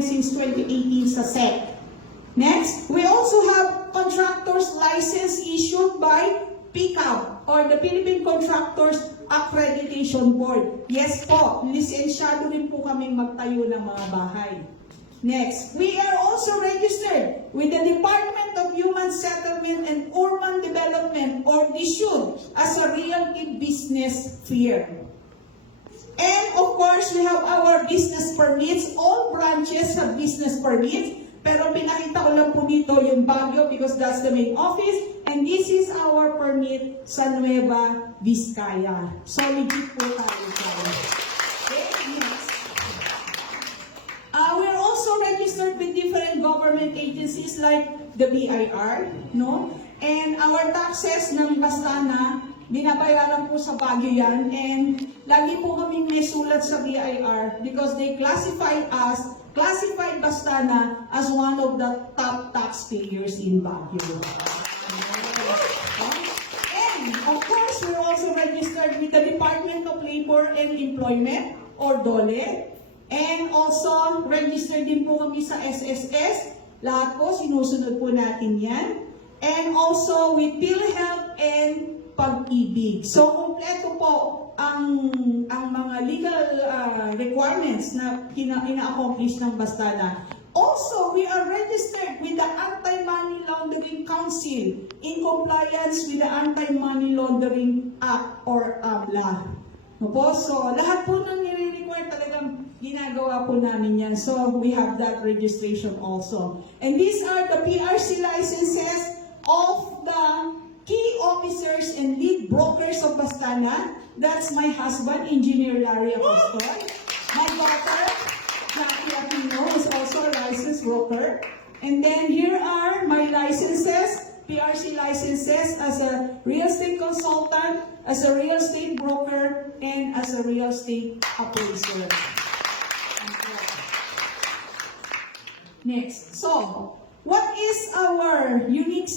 since 2018 sa SEC. Next, we also have contractors license issued by PCAB or the Philippine Contractors Accreditation Board. Yes po, lisensyado rin po kami magtayo ng mga bahay. Next, we are also registered with the Department of Human Settlement and Urban Development or DSUD as a realty business firm. And of course, we have our business permits. All branches have business permits. Pero pinakita ko lang po dito yung Baguio because that's the main office. And this is our permit sa Nueva Vizcaya. So, legit po tayo. Okay, next. We're also registered with different government agencies like the BIR, no? And our taxes ng Bastana, binabayaran po sa Baguio yan. And lagi po kaming may sulat sa BIR because they classified Bastana as one of the top taxpayers in Baguio. And of course, we're also registered with the Department of Labor and Employment or DOLE. And also, registered din po kami sa SSS. Lahat po, sinusunod po natin yan. And also with PhilHealth and Pag-ibig. So, kompleto po ang mga legal requirements na ina-accomplish ng Bastana. Also, we are registered with the Anti-Money Laundering Council in compliance with the Anti-Money Laundering Act or AMLA. So, lahat po ng nire-require talagang ginagawa po namin yan. So, we have that registration also. And these are the PRC licenses of the key officers and lead brokers of Bastana. That's my husband, Engineer Larry Apostol. My daughter, Jackie Aquino, is also a licensed broker. And then here are my licenses, PRC licenses as a real estate consultant, as a real estate broker, and as a real estate appraiser. Next. So, what is our unique